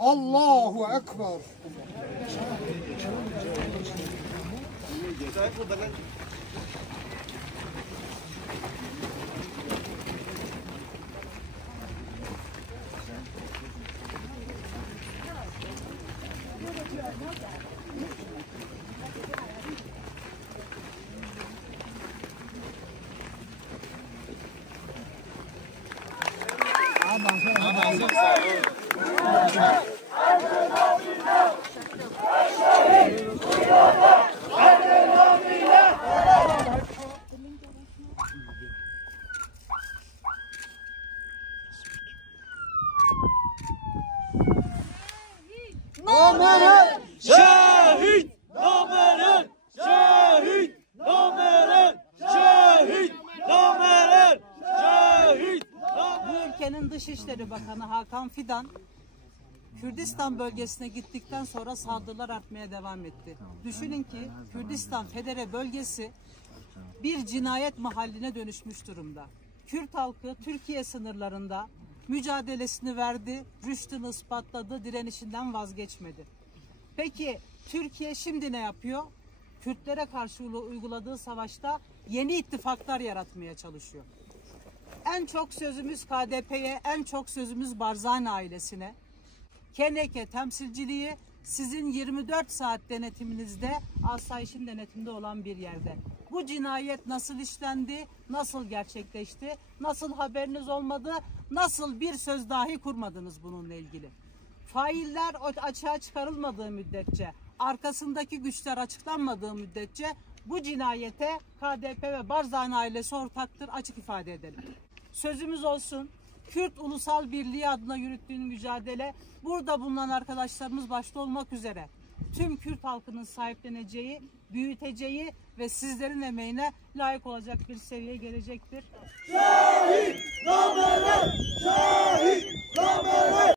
Allahu Ekber. Nameren şehit, nameren şehit, nameren şehit, nameren şehit. Bu ülkenin Dışişleri Bakanı Hakan Fidan, Kürdistan bölgesine gittikten sonra saldırılar artmaya devam etti. Düşünün ki Kürdistan Federe bölgesi bir cinayet mahalline dönüşmüş durumda. Kürt halkı Türkiye sınırlarında mücadelesini verdi, rüştünü ispatladı, direnişinden vazgeçmedi. Peki Türkiye şimdi ne yapıyor? Kürtlere karşı uyguladığı savaşta yeni ittifaklar yaratmaya çalışıyor. En çok sözümüz KDP'ye, en çok sözümüz Barzani ailesine. Keneke temsilciliği sizin 24 saat denetiminizde, asayişin denetiminde olan bir yerde. Bu cinayet nasıl işlendi, nasıl gerçekleşti, nasıl haberiniz olmadı, nasıl bir söz dahi kurmadınız bununla ilgili? Failler açığa çıkarılmadığı müddetçe, arkasındaki güçler açıklanmadığı müddetçe bu cinayete KDP ve Barzani ailesi ortaktır, açık ifade edelim. Sözümüz olsun, Kürt Ulusal Birliği adına yürüttüğün mücadele, burada bulunan arkadaşlarımız başta olmak üzere tüm Kürt halkının sahipleneceği, büyüteceği ve sizlerin emeğine layık olacak bir seviyeye gelecektir. Şehit, nameren şehit, nameren.